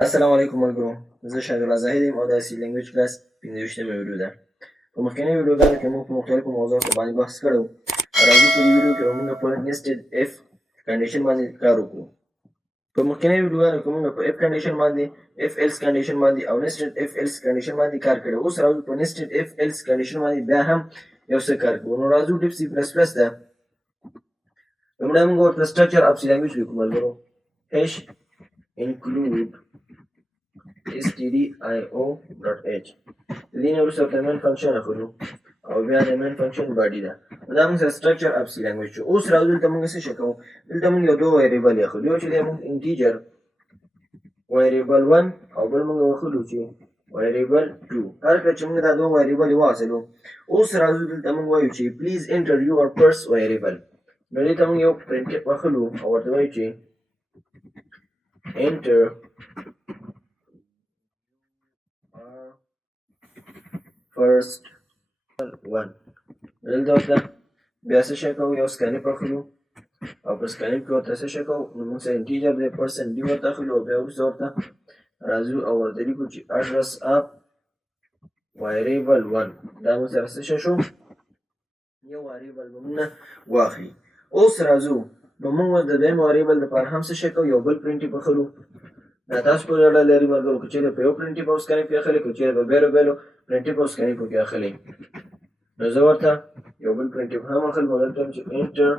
السلام علیکم ملګرو، زه شاهد الله زاهد یم او دا سی لینګویج کلاس 15مه ویډیو ده. په مخکنۍ ویډیوګانو کې موږ په مختلفو موضوعاتو باندې بحث کړی و. راځو په دې ویډیو کې موږ په نیسټډ اف کنډیشن باندې کار وکړو. په مخکنۍ ویډیوګانو کې موږ په اف کنډیشن باندې، اف ایلس کنډیشن باندې او نیسټډ اف ایلس کنډیشن باندې کار کړی. اوس راځو په نیسټډ اف ایلس کنډیشن باندې بیا هم یو څه کار کوو. نو راځو ډیف سی پلس پلس ده. لومړی موږ ورته سټرکچر اف سی لینګویج لیکو ملګرو. هش include stdio.h. د دې نه وروسته ورته مین فنکشن اخلو او بیا د مین فنکشن باډي ده. دا موږ سره سټرکچر اف سی لینګویج شو. اوس راځو دلته موږ څه شی کوو؟ دلته موږ یو دوه ویریبل اخلو، یو چې دی موږ انټیجر ویریبل 1 او بل موږ اخلو چې ویریبل 2. هر کله چې موږ دا دوه ویریبل واخلو، اوس راځو دلته موږ وایو چې پلیز انټر یور فرست ویریبل. نو دلته موږ یو پرنټ اخلو او ورته وایو چې enter first one. دلته ورته بیا څه شی کوو؟ یو سکانپ اخلو او په سکانپ کې ورته څه شی کوو؟ نو موږ سره انټیجر دی پرسنټ ډي ورته اخلو او بیا وروسته ورته راځو او ورته لیکو چې اډرس اف ویریبل 1. دا موږ سره څه شی شو؟ یو ویریبل به موږ نه واخلي. اوس راځو نو موږ د دویم ویریبل لپاره هم څه شی کوو؟ یو بل پرنټ اخلو. دا تاسو پورې اړه لري ملګرو، که چېرې په یو پرنټ او سکانپ کې اخلي، که چېرې په بیلو بیلو پرنټ او سکانپو کې اخلي. نو زه ورته یو بل پرنټ هم اخلم او دلته چې انټر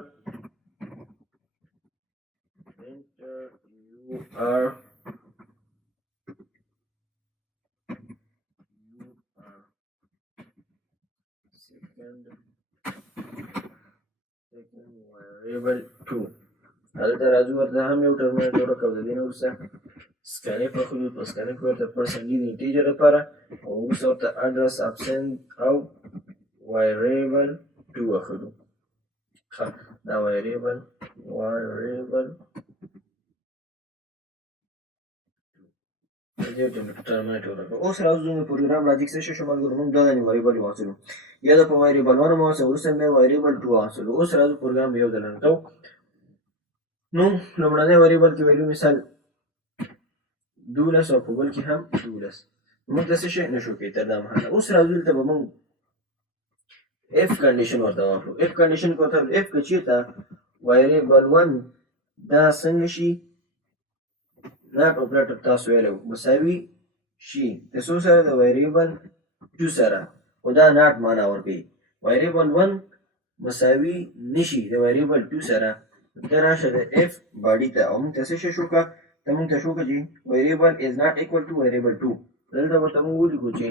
یو آر سیکنډ ویریبل 2. دلته راځو ورته هم یو ټرمینل جوړه کړو. د دې نه وروسته سکانپ اخلو، په سکانپ کې ورته پرسنټ ډي د انټیجر لپاره او وروسته ورته اډرس ابسنټ او ویریبل 2 اخلو. ښه، دا ویریبل ټرمینیټ ورکړو. اوس راځو زموږ پروګرام لاجیک څه شو ملګرو؟ موږ دوه دانې ویریبل واخلو، یا د په ویریبل 1 واخلو، وروسته بیا ویریبل 2 واخلو. اوس راځو پروګرام یو ځل رن کوو. نو لومړنی ویریبل کې ویلو مثال 12 او په بل کې هم 12. موږ ته څه شی نشو کولی تر دا مهاله. اوس راځو دلته به موږ اف کنډیشن ورته واخلو. اف کنډیشن کې ورته اف که چېرته ویریبل 1 دا څنګه شي؟ ناټ اپریټر تاسو ویلی مساوي شي د څو سره؟ د ویریبل 2 سره. خو دا ناټ معنا ورکوي. ویریبل 1 مساوي نشي د ویریبل 2 سره. ته راشه د اف باډي ته او موږ ته څه شی شو که؟ ته موږ ته شو که چې ویریبل از ناټ ایکول ټو ویریبل 2. دلته ورته موږ ولیکو چې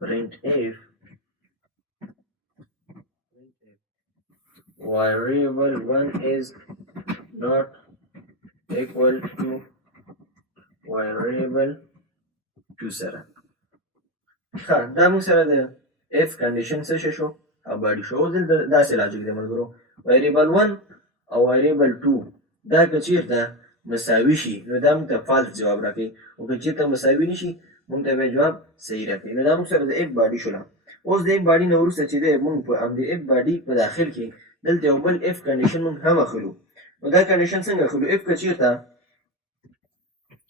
print f variable 1 is not equal to variable 2 سره. ښه، دا موږ سره د اف کنډیشن څه شی شو؟ اباډي شو. اوس دلته داسې لاجیک دی ملګرو، ویریبل 1 او ویریبل 2 دا که چېرته مساوي شي نو دا موږ ته فالس جواب راکوي، او که چېرته مساوي نه شي موږ ته بیا جواب صحیح راکوي. نو دا موږ سره د اف باډي شوله. اوس د اف باډي نه وروسته چې دی موږ په همدې اف باډي په داخل کې دلته یو بل اف کنډیشن موږ هم اخلو. نو دا کنډیشن څنګه اخلو؟ اف که چېرته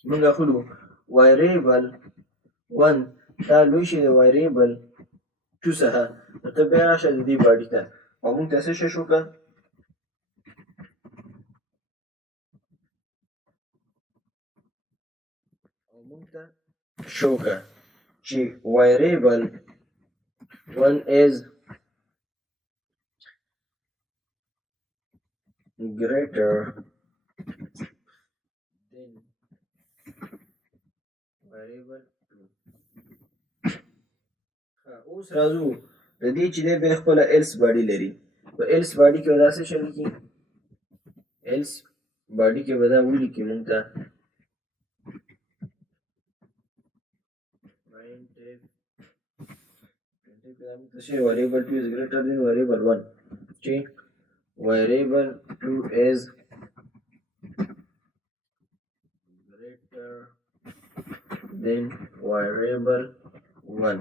موږ اخلو ویریبل 1 دا لوی شي د ویریبل 2 څخه، نو ته بیا راشه د دې باډي ته او موږ ته څه شی شو که؟ شو که چې ویریبل 1 is greater than variable 2. اوس راځو د دې چې دی بیا خپله ایلس باډي لري. په ایلس باډي کې به دا څه شی لیکي؟ ایلس باډي کې به دا ولیکي موږ ته variable 2 is greater than variable 1 چې variable 2 is greater than variable 1.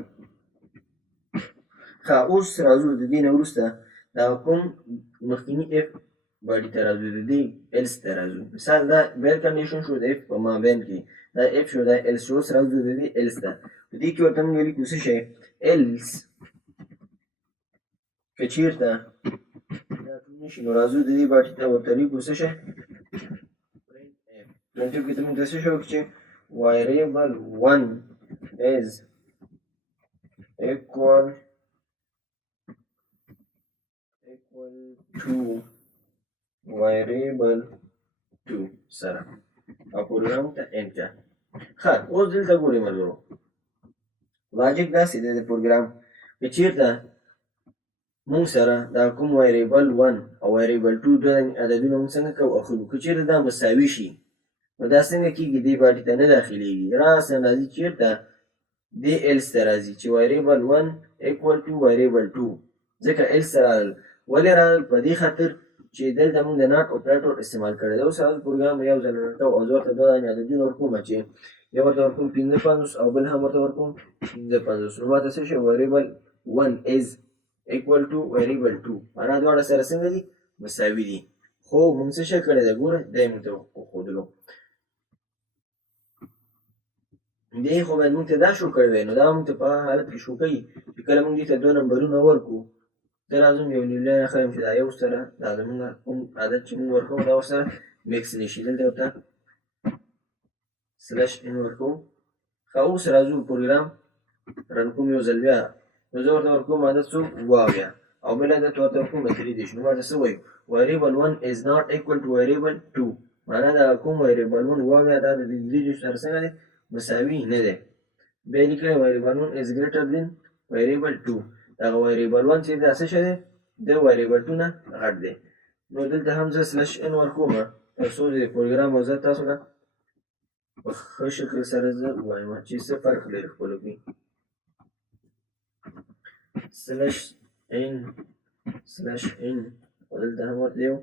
ښه، اوس راځو د دې نه وروسته دا کوم مخکیني اف باډي ته راځو. د دې ایلس ته راځو. مثال دا بیل کنډیشن شو د اف په مابین کې، دا اف شو دا ایلس شو، سره راځو د دې ایلس ته. په دې کې ورته موږ ولیکو څه شی ایلس که چېرته دا ټول نشي نو راځو د دې باټې ته ورته لیکو څه شی پرنټ کې ته موږ ته څه شی وکړو چې variable 1 is equal to variable 2 سره او پروګرام ته انټر. ښه اوس دلته ګورئ ملګرو، لاجیک داسې دی د پروګرام که چېرته موږ سره دا کوم ویریبل 1 او ویریبل 2 دوه عددونه موږ څنګه کوو اخلو، که چېرته دا مساوي شي نو دا څنګه کېږي دې باټې ته نه داخلېږي، راساً راځي چېرته دې ایلس ته راځي چې ویریبل 1 equal to ویریبل 2 ځکه ایلس ته راغلل. ولې راغلل؟ په دې خاطر چې دلته موږ د ناټ اپریټر استعمال کړی دی. اوس راځو پروګرام یو ځل رن کوو او زه ورته دوه عددونه ورکوم چې یو ورته ورکوم 55 او بل هم ورته ورکوم 55. نو ماته څه شي ویریبل 1 is equal to ویریبل 2 معنا دواړه سره څنګه دي مساوي دي. خو موږ څه شی کړی دی ګوره دا یې موږ ته وښودلو. دې خو باید موږ ته دا شو کړی وی نو دا موږ ته په حالت کې شو کوي چې کله موږ دې ته دوه نمبرونه ورکړو ته راځم یو نیمه ښیم چې دا یو سره دا زموږ کوم عدد چې موږ ورکوو دا ورسره میکس نه شي. دلته ورته سلش ان ورکوو. ښه اوس راځو پروګرام رن کوم یو ځل بیا نو زه ورته ورکوم عدد څو واویا او بل عدد ورته ورکوم 3 نو ماته څه وایي ویریبل 1 is not equal to ویریبل 2 معنا دا کوم ویریبل 1 واویا دا د دې سره څنګه دی مساوي نه دی. بیا لیکلی ویریبل 1 is greater than ویریبل 2 دا ویریبل 1 چې دا څه شی دی د ویریبل 2 نه غټ دی. نو دلته هم زه سلش ان ورکوم تر څو د پروګرام وضاحت تاسو ته په ښه شکل سره زه ووایم چې څه فرق لري خپلو کې. سلش ان او دلته هم ورته یو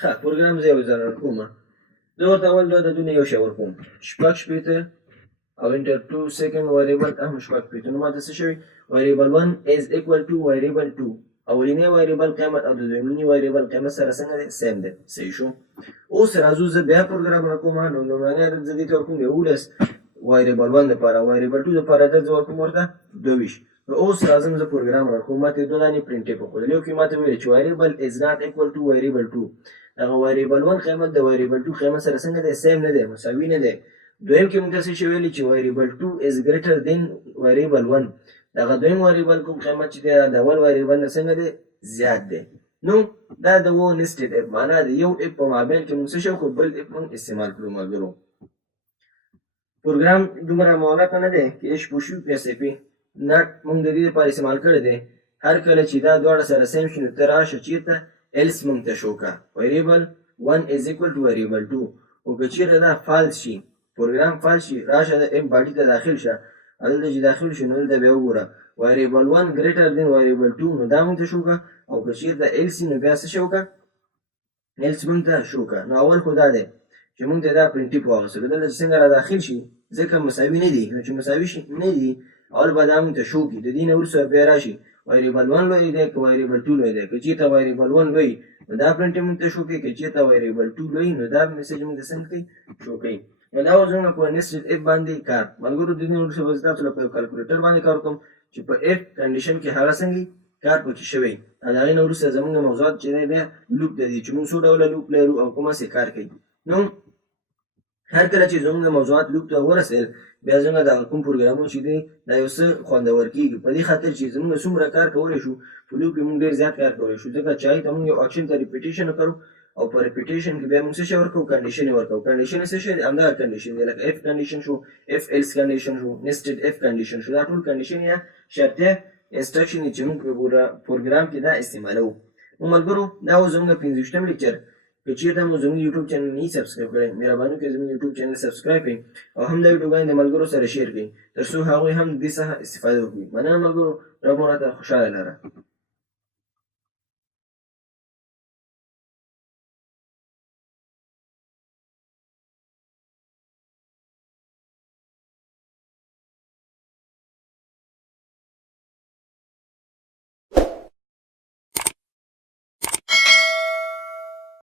ښه پروګرام زه یو ځل ورکوم. زه ورته اول دوه عددونه یو شی ورکوم شپږ شپېته او انټر 2 سیکنډ ویریبل هم شپږ شپېته. نو ماته څه شوي ویریبل 1 is equal to ویریبل 2 اولینی ویریبل قیمت او د دویمني ویریبل قیمت سره څنګه دی سیم دی. صحیح شو. اوس راځو زه بیا پروګرام راکوم نو لومړنی عدد زه دې ته ورکوم 11 ویریبل 1 دپاره ویریبل 2 دپاره عدد زه ورکوم ورته 22. نو اوس راځم زه پروګرام راکوم ماته دوه دانې پرنټ وکړل. یو کې ماته ویل چې ویریبل is not equal to ویریبل 2 هغه ویریبل 1 قیمت د ویریبل 2 قیمت سره څنګه دی سیم نه دی مساوي نه دی. دویم کې موږ څه ویلي چې ویریبل 2 is greater than ویریبل 1 دغه دویم ویریبل کوم قیمت چې دی د اول ویریبل نه څنګه دی زیات دی. نو دا د و نسټډ اف معنا د یو اف په مابین کې موږ څه شو خو بل اف موږ استعمال کړو ملګرو. پروګرام دومره مهلک نه دی کې اش پوښو پی اس پی نټ موږ د دې لپاره استعمال کړی دی هر کله چې دا دواړه سره سیم شي نو ته راشه چېرته ایلس موږ ته شو که ویریبل 1 is equal to ویریبل 2 او که چېرته دا فالس شي پروګرام فالس شي راشه د اف باټي ته داخل شه دلته چې داخل شي نو دلته بیا وګوره ویریبل 1 greater than ویریبل 2 نو دا موږ ته شو که او که چېرته ایلس نو بیا څه شو که ایلس موږ ته شو که. نو اول خو دا دی چې موږ ته دا پرنټیف واغوستلو دلته چې څنګه را داخل شي ځکه مساوي نه دي نو چې مساوي شي نه دي اول به دا موږ ته شو کړي د دې نه وروسته بیا راشي ویریبل 1 لوی دی که ویریبل 2 لوی دی که چېرته ویریبل 1 لوی نو دا پرنټ موږ ته شو کوي که چېرته ویریبل 2 لوی نو دا میسج موږ ته څنګه کوي شو کوي. نو دا اوس زموږ په نسټډ اف باندې کار ملګرو د دې نه وروسته به زه تاسو له په کالکولیټر باندې کار کوم چې په اف کنډیشن کې هغه څنګه کار پکې شوی او د هغې نه وروسته زموږ موضوعات چې دی بیا لوپ ته دي چې موږ څو ډوله لوپ لرو او کوم هسې کار کوي. نو هر کله چې زموږ موضوعات لوپ ته ورسېدل بیا زموږ دغه کوم پروګرامونه چې دی دا یو څه خوندور کېږي په دې خاطر چې زموږ څومره کار کولی شو په لوپ کې موږ ډېر زیات کار کولی شو ځکه چې هغې ته موږ یو اکشن ته ریپیټیشن وکړو او په ریپیټیشن کې بیا موږ څه شی ورکوو کنډیشن یې ورکوو. کنډیشن یې څه شی دی همدغه کنډیشن دی لکه اف کنډیشن شو اف ایلس کنډیشن شو نسټډ اف کنډیشن شو دا ټول کنډیشن یا شرطیه انسټرکشن دی چې موږ په پروګرام کې دا استعمالوو. نو ملګرو دا اوس زموږ 15 لیکچر که چېرته مو زموږ یوټیوب چینل نه سبسکرایب کړی مهرباني وکړئ زموږ یوټیوب چینل سبسکرایب کړئ او هم دا ویډیوګانې د ملګرو سره شیر کړئ تر څو هغوی هم د دې څخه استفاده وکړي. مننه ملګرو رب مو راته خوشحاله لره.